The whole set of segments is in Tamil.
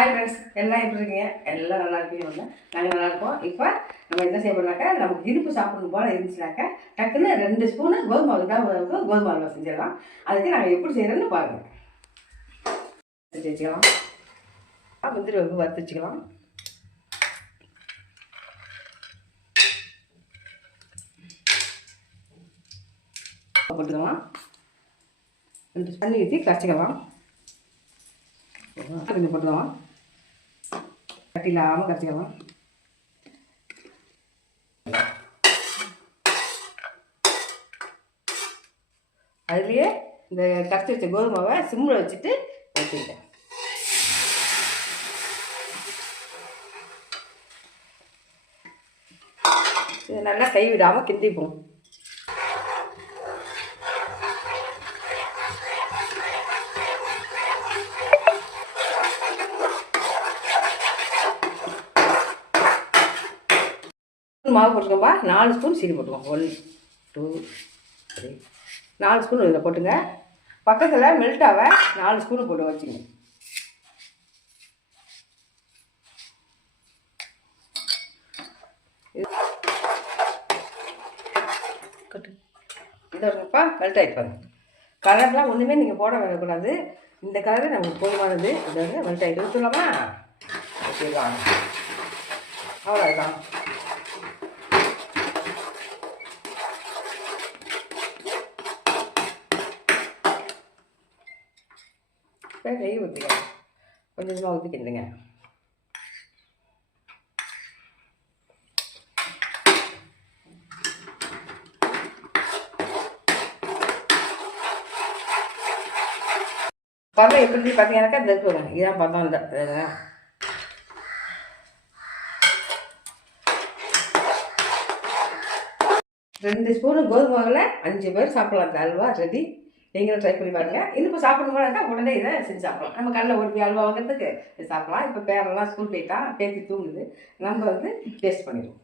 ஹாய் ஃப்ரெண்ட்ஸ், எல்லாம் எப்படி இருக்கீங்க? எல்லாம் நல்லா இருக்கீங்க. நாங்கள் நல்லா இருக்கோம். இப்போ நம்ம என்ன செய்ய போனாக்கா, நமக்கு இனிப்பு சாப்பிடணும் போல இருந்துச்சுனாக்கா டக்குன்னு 2 ஸ்பூனு கோதுமை தான் கோதுமை அல்வா செஞ்சிடலாம். அதுக்கு நாங்கள் எப்படி செய்கிறோன்னு பாருங்கள். வச்சுக்கலாம், முந்திரி வந்து வறுத்து வச்சுக்கலாம். போட்டுக்கலாம், 2 தண்ணி ஊற்றி கரைச்சிக்கலாம். கொஞ்சம் போட்டுக்கலாம், கட்டி இல்லாமல் கரைச்சிக்கலாம். அதுலேயே இந்த கரைச்சி வச்ச கோதுமாவை சிம்மில் வச்சுட்டு வச்சுக்கிட்டேன். இது நல்லா கைவிடாமல் கிண்டிப்போம். மாவு போட்டுக்கோம்பா, 4 ஸ்பூன் சீனி போட்டுக்கோங்க. 1 2 3 4 ஸ்பூன் இதில் போட்டுங்க. பக்கத்தில் மெல்ட்டாவை 4 ஸ்பூன் போட்டு வச்சுங்க. இதப்பா மெல்ட் ஆகிப்பாங்க. கலர்லாம் ஒன்றுமே நீங்கள் போட வரக்கூடாது. இந்த கலரு நமக்கு போதுமானது. இதை மெல்ட் ஆகிட்டு ஊற்றலாமா? ஓகேதான், அவ்வளோதான். இப்போ நெய் ஊற்றிங்க, கொஞ்சம் கொஞ்சமாக ஊற்றி கிண்டுங்க. பதம் எப்படி பார்த்தீங்கன்னாக்கா இந்த இருக்குங்க, இதான் பதம் இல்லை. 2 ஸ்பூனு கோதுமாவில் 5 பேர் சாப்பிடலாம். அந்த அல்வா ரெடி. நீங்களும் ட்ரை பண்ணி பாருங்கள். இன்னும் இப்போ சாப்பிடும் போது இருந்தால் உடனே இதை செஞ்சு சாப்பிடலாம். நம்ம கடையில் ஒரு அல்வா வாங்குறதுக்கு இது சாப்பிடலாம். இப்போ பேரெல்லாம் ஸ்கூல் போயிட்டான், பேசி தூங்குது. நம்ம வந்து டேஸ்ட் பண்ணிடுவோம்.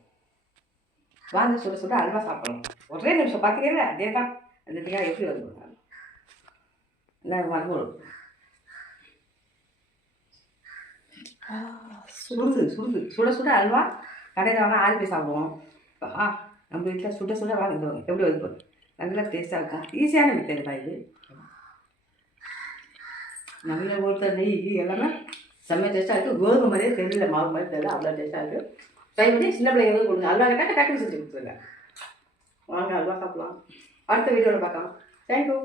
வாங்க, சுட சுட அல்வா சாப்பிடலாம். ஒரே நிமிஷம் பார்த்தீங்கன்னா அதே தான். அந்த திங்காய் எப்படி வந்து நான் மறுபோம் சுடுது சுடுது சுட சுட அல்வா. கடையில் வாங்க ஆறு போய் சாப்பிடுவோம். நம்ம வீட்டில் சுட சுட வாங்கிடுவாங்க. எப்படி வந்து நல்லா டேஸ்ட்டாக இருக்கும். ஈஸியான மெத்தட் தான் இது. நல்ல ஊற்ற நெய் எல்லாமே செம்ம டேஸ்ட்டாக இருக்குது. கோதுமை மாதிரியே தெரியல, மாவு மாதிரி தெரியல, அவ்வளோ டேஸ்ட்டாக இருக்குது. ட்ரை பண்ணி சின்ன பிள்ளைங்களுக்கு கொடுங்க. அல்வா கேட்டால் டக்குனு செஞ்சு கொடுத்துருங்க. வாங்க அல்வா சாப்பிடலாம். அடுத்த வீடியோவில் பார்க்கலாம். தேங்க்யூ.